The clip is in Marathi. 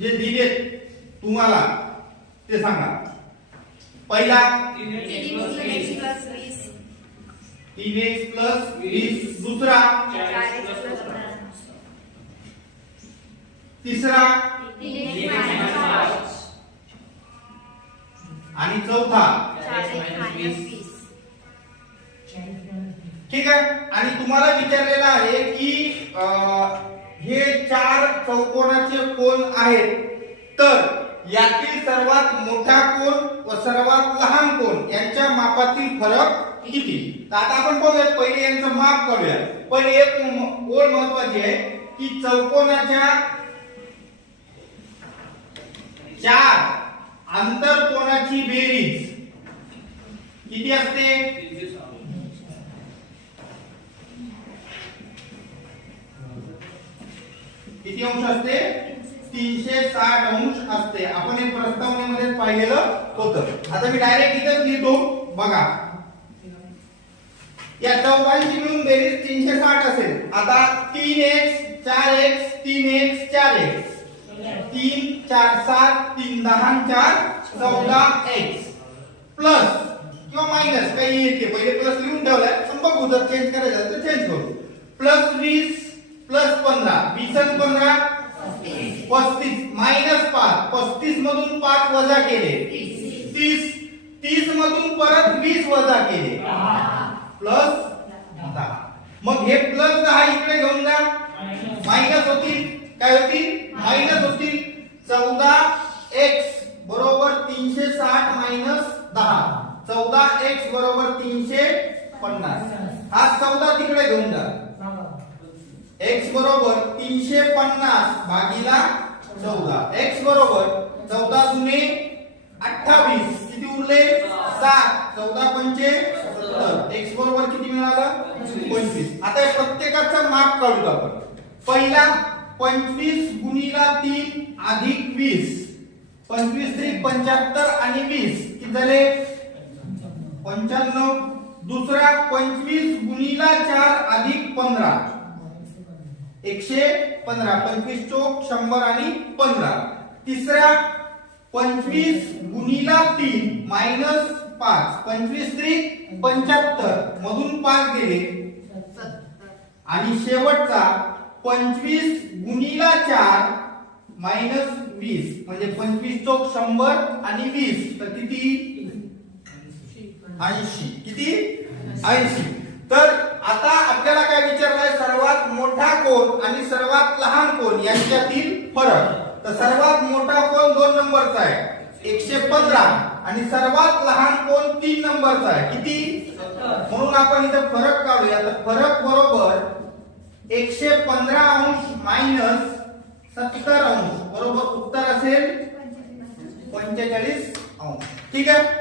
जे दिले तुम्हाला ते सांगा. पहिला तीन एक्स प्लस वीस दुसरा तिसरा आणि चौथा. ठीक आहे? आणि तुम्हाला विचारलेलं आहे की अं, हे चार चौकोनाचे कोण आहेत? तर यातील सर्वात मोठा कोण व सर्वात लहान कोण यांच्या मापातील फरक किती? तर आता आपण बघूया पहिले यांचं माप करूया पण एक ओळ महत्वाची आहे की चौकोनाच्या चार आंतरकोनाची बेरीज? किती असते? किती अंश असते? तीनशे साठ अंश असते. आपण हे प्रस्तावनेमध्ये पाहिलेलं होतं. आता मी डायरेक्ट इथेच लिहितो. बघा. या चौघांची मिळून बेरीज तीनशे साठ असेल. आता तीन एक्स चार एक्स तीन एक्स चार एक्स तीन चार सात तीन दहा चार चौदा एक्स प्लस किंवा मायनस काही येते पहिले प्लस लिहून ठेवलाय पण बघू जर चेंज करायचं तर चेंज करू. प्लस वीस प्लस पंधरा वीस आणि पंधरा पस्तीस मायनस पाच. पस्तीस मधून पाच वजा केले. तीस. तीस मधून परत वीस वजा केले. प्लस दहा. मग हे प्लस दहा इकडे घेऊन जा. मायनस होतील. काय होतील? मायनस होतील. चौदा एक्स बरोबर तीनशे साठ मायनस दहा. चौदा एक्स बरोबर तीनशे पन्नास. हा चौदा तिकडे घेऊन जा. एक्स बरोबर तीनशे पन्नास भागीला चौदा. एक्स बरोबर चौदा जुने अठ्ठावीस. किती उरले? सात. चौदा पंचे सत्तर. एक्स बरोबर किती मिळालं? पंचवीस. आता या प्रत्येकाचं माप काढू आपण. पहिला पंचवीस गुणीला तीन अधिक वीस. पंचवीस त्रिक पंच्याहत्तर आणि वीस. किती झाले? पंच्याण्णव. दुसरा पंचवीस गुणीला चार अधिक पंधरा. एकशे पंधरा पंचवीस चोक शंभर आणि पंधरा. तिसरा पंचवीस गुणीला तीन मायनस पाच. पंचवीस त्री पंच्याहत्तर. मधून पाच गेले. आणि शेवटचा पंचवीस गुणीला चार मायनस वीस. म्हणजे पंचवीस चोक शंभर आणि वीस. तर किती? ऐंशी. किती? ऐंशी. तर आता आपल्याला काय विचार कोण आणि सर्वात लहान कोण यांच्यातील फरक. तर सर्वात मोठा कोण दोन नंबरचा आहे? एकशे पंधरा. आणि सर्वात लहान कोण तीन नंबरचा आहे? किती? म्हणून आपण इथं फरक काढूया. तर फरक बरोबर एकशे पंधरा अंश मायनस सत्तर अंश. बरोबर उत्तर असेल पंचेचाळीस अंश. ठीक आहे?